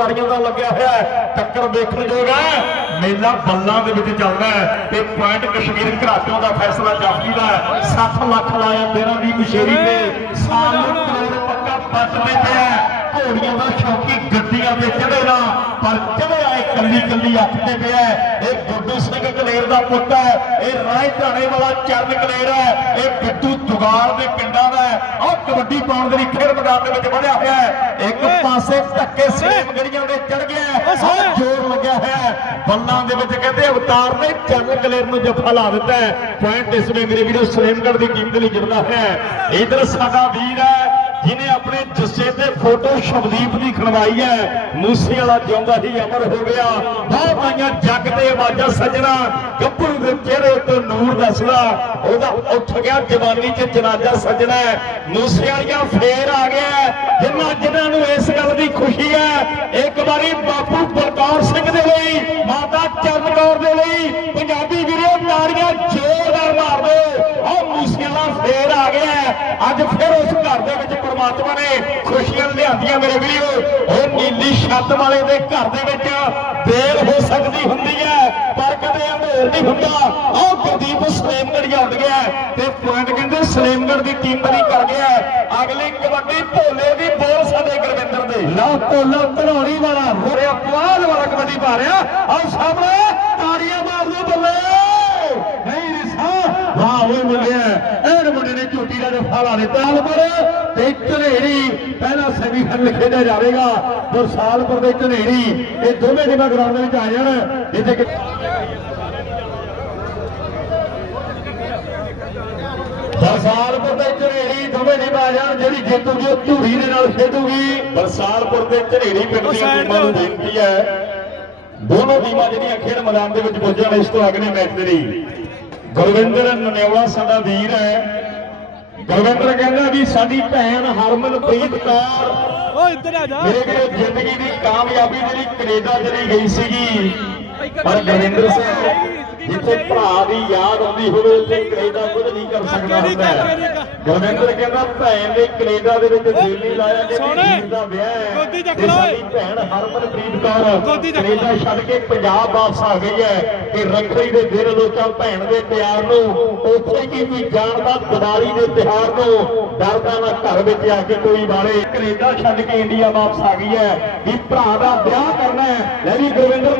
ਖਿਡਾਰੀਆਂ ਦਾ ਲੱਗਿਆ ਹੋਇਆ ਹੈ। ਟੱਕਰ ਦੇਖਣ ਯੋਗ ਹੈ। ਮੇਲਾ ਬੱਲਾਂ ਦੇ ਵਿੱਚ ਚੱਲਦਾ ਹੈ। ਤੇ ਪੁਆਇੰਟ ਕਸ਼ਮੀਰ ਘਰਾਟੋਂ ਦਾ ਫੈਸਲਾ ਜਾਫੀ ਦਾ ਹੈ। 60 ਲੱਖ ਲਾਇਆ, ਤੇਰਾ ਦੀ ਮਸ਼ੇਰੀ ਤੇ। ਸਾਨੂੰ ਕਰੋੜ ਪੱਕਾ ਪੱਟ ਤੇ ਘੋੜੀਆਂ ਦਾ ਸ਼ੌਕੀ ਗੱਡੀਆਂ ਤੇ ਚੜੇ ਨਾ, ਪਰ ਚੜਿਆ ਕੱਲੀ ਕੱਲੀ ਅੱਖ ਤੇ ਪਿਆ। ਇਹ ਗੁੱਡੂ ਸਿੰਘ ਕਲੇਰ ਦਾ ਪੁੱਤ ਹੈ। ਇਹ ਰਾਏ ਧਾਣੇ ਵਾਲਾ ਚਰਨ ਕਲੇਰ ਹੈ। ਇਹ ਬਿੱਟੂ ਦੁਗਾਲ ਦੇ ਪਿੰਡਾਂ ਦਾ ਹੈ। ਆਹ ਕਬੱਡੀ ਪਾਉਣ ਦੇ ਲਈ ਖੇਡ ਮੈਦਾਨ ਦੇ ਵਿੱਚ ਵਧਿਆ ਹੋਇਆ ਹੈ। ਇੱਕ ਪਾਸੇ ਧੱਕੇ ਸੇਮ ਗੜੀਆਂ ਦੇ ਚੜ ਗਿਆ ਜ਼ੋਰ ਲੱਗਿਆ ਹੋਇਆ ਹੈ। ਬੱਲਾਂ ਦੇ ਵਿੱਚ ਕਹਿੰਦੇ ਅਵਤਾਰ ਨੇ ਚਰਨ ਕਲੇਰ ਨੂੰ ਜੱਫਾ ਲਾ ਦਿੱਤਾ ਹੈ। ਪੁਆਇੰਟ ਇਸ ਵੇ ਮੇਰੇ ਵੀਰੋ ਸਲੇਮਗੜ ਦੀ ਟੀਮ ਦੇ ਲਈ ਜਿੱਤਦਾ ਹੈ। ਇਧਰ ਸਾਡਾ ਵੀਰ ਹੈ। ਜਿਹਨੇ ਆਪਣੇ ਜੱਸੇ ਤੇ ਫੋਟੋ ਸ਼ਬਦੀਪ ਦੀ ਖਣਵਾਈ ਹੈ, ਮੂਸੇ ਵਾਲਾ ਜਿਉਂਦਾ ਹੀ ਅਮਰ ਹੋ ਗਿਆ। ਬਹੁਤ ਆਈਆਂ ਜੱਗ ਤੇ ਆਵਾਜ਼ਾਂ ਸੱਜਣਾ, ਗੱਭਰੂ ਦੇ ਚਿਹਰੇ ਉੱਤੇ ਨੂਰ ਦੱਸਦਾ, ਉਹਦਾ ਉੱਠ ਗਿਆ ਜਵਾਨੀ 'ਚ ਜਨਾਜ਼ਾ ਸੱਜਣਾ ਮੂਸੇ ਵਾਲੀਆਂ ਫੇਰ ਆ ਗਿਆ ਜਿਨ੍ਹਾਂ ਜਿਨ੍ਹਾਂ ਨੂੰ ਇਸ ਗੱਲ ਦੀ ਖੁਸ਼ੀ ਹੈ, ਇੱਕ ਵਾਰੀ ਬਾਪੂ ਬਲਕੌਰ ਸਿੰਘ ਦੇ ਲਈ, ਮਾਤਾ ਚਰਨ ਕੌਰ ਦੇ ਲਈ, ਪੰਜਾਬੀ ਵੀਰੋ ਤਾੜੀਆਂ ਜ਼ੋਰਦਾਰ ਮਾਰ ਦਿਓ ਉਹ ਮੂਸੇ ਵਾਲਾ ਫੇਰ ਆ ਗਿਆ ਅੱਜ ਫਿਰ ਉਸ ਘਰ ਦੇ ਵਿੱਚ ਪ੍ਰਮਾਤਮਾ ਨੇ ਖੁਸ਼ੀਆਂ ਲਿਆਂਦੀਆਂ ਮੇਰੇ ਵੀਰੋ। ਉਹ ਨੀਲੀ ਛੱਤ ਵਾਲੇ ਦੇ ਘਰ ਦੇ ਵਿੱਚ ਦੇਰ ਹੋ ਸਕਦੀ ਹੁੰਦੀ ਹੈ, ਪਰ ਕਦੇ ਹਨੇਰ ਨਹੀਂ ਹੁੰਦਾ। ਉਹ ਗੁਰਦੀਪ ਸਲੇਮਗੜ੍ਹ ਉੱਡ ਗਿਆ ਤੇ ਪੁਆਇੰਟ ਕਹਿੰਦੇ ਸਲੇਮਗੜ੍ਹ ਦੀ ਟੀਮ ਬਣੀ ਕਰ ਗਿਆ ਅਗਲੀ ਕਬੱਡੀ ਭੋਲੇ ਦੀ ਬੋਲ ਸਾਡੇ ਗੁਰਵਿੰਦਰ ਦੇ। ਲਓ ਭੋਲਾ ਧਨੌੜੀ ਵਾਲਾ। ਹੋਰੇ ਅਪਵਾਦ ਵਾਲਾ ਕਬੱਡੀ ਪਾ ਰਿਹਾ। ਆਹ ਸਾਹਮਣੇ ਤਾੜੀਆਂ ਮਾਰ ਦਿਓ ਬੱਲੇ ਨਹੀਂ ਰਿਸਾ ਵਾਹ ਉਹ ਮੁੰਡਿਆ ਇਹ ਮੁੰਡੇ ਝੋਟੀ ਦਾ ਜਫਾ ਲਾ ਦਿੱਤਾ ਪਰ ਤੇ ਝਨੇੜੀ ਪਹਿਲਾ ਸੈਮੀਫਾਈਨਲ ਖੇਡਿਆ ਜਾਵੇਗਾ। ਬਰਸਾਲਪੁਰ ਦੇ ਝਨੇੜੀ ਇਹ ਦੋਵੇਂ ਟੀਮਾਂ ਗਰਾਊਂਡ ਦੇ ਵਿੱਚ ਆ ਜਾਣ। ਜਿੱਥੇ ਕਿ ਬਰਸਾਲਪੁਰ ਦੇ ਝਨੇੜੀ ਦੋਵੇਂ ਟੀਮਾਂ ਆ ਜਾਣ ਜਿਹੜੀ ਜਿੱਤੂਗੀ ਉਹ ਧੂਰੀ ਦੇ ਨਾਲ ਖੇਡੂਗੀ। ਬਰਸਾਲਪੁਰ ਦੇ ਝਨੇੜੀ ਪਿੰਡ ਦੀਆਂ ਟੀਮਾਂ ਨੂੰ ਬੇਨਤੀ ਹੈ। ਦੋਨੋਂ ਟੀਮਾਂ ਜਿਹੜੀਆਂ ਖੇਡ ਮੈਦਾਨ ਦੇ ਵਿੱਚ ਪਹੁੰਚਣ ਇਸ ਤੋਂ ਅਗਲੇ ਮੈਚ ਦੇ ਲਈ। ਗੁਰਵਿੰਦਰ ਨਨੇਵਲਾ ਸਾਡਾ ਵੀਰ ਹੈ। ਗੁਰਵਿੰਦਰ ਕਹਿੰਦਾ ਵੀ ਸਾਡੀ ਭੈਣ ਹਰਮਨਪ੍ਰੀਤ ਕੌਰ ਓ ਇੱਧਰ ਆ ਜਾ। ਮੇਰੇ ਕੋਲ ਜ਼ਿੰਦਗੀ ਦੀ ਕਾਮਯਾਬੀ ਦੇ ਲਈ ਕੈਨੇਡਾ ਚਲੀ ਗਈ ਸੀਗੀ। ਪਰ ਗੁਰਵਿੰਦਰ ਸਿੰਘ ਜਿੱਥੇ ਭਰਾ ਦੀ ਯਾਦ ਆਉਂਦੀ ਹੋਵੇ ਉੱਥੇ ਕੈਨੇਡਾ ਕੁਝ ਨਹੀਂ ਕਰ ਸਕਦਾ ਹੁੰਦਾ। ਗੁਰਵਿੰਦਰ ਕਹਿੰਦਾ ਭੈਣ ਦੇ ਕੈਨੇਡਾ ਦੇ ਵਿੱਚ ਦਿਲ ਨਹੀਂ ਲਾਇਆ ਕਿ। ਵੀਰ ਦਾ ਵਿਆਹ ਹੈ ਗੋਦੀ ਚੱਕ ਲਓ। ਸਾਡੀ ਭੈਣ ਹਰਮਨਪ੍ਰੀਤ ਕੌਰ ਕੈਨੇਡਾ ਛੱਡ ਕੇ ਪੰਜਾਬ ਵਾਪਸ ਆ ਗਈ ਹੈ ਕਿ ਰੱਖੜੀ ਦੇ ਦਿਨ ਲੋਕਾਂ ਭੈਣ ਦੇ ਪਿਆਰ ਨੂੰ ਉੱਥੇ ਕੀ ਵੀ ਜਾਣ ਦਾ ਦੀਵਾਲੀ ਦੇ ਤਿਉਹਾਰ ਨੂੰ ਡਰਦਾ ਨਾ ਘਰ ਵਿੱਚ ਆ ਕੇ ਕੋਈ ਵਾਲੇ। ਕੈਨੇਡਾ ਛੱਡ ਕੇ ਇੰਡੀਆ ਵਾਪਸ ਆ ਗਈ ਹੈ। ਵੀ ਭਰਾ ਦਾ ਵਿਆਹ ਕਰਨਾ ਹੈ। ਲੈ ਵੀ ਗੁਰਵਿੰਦਰ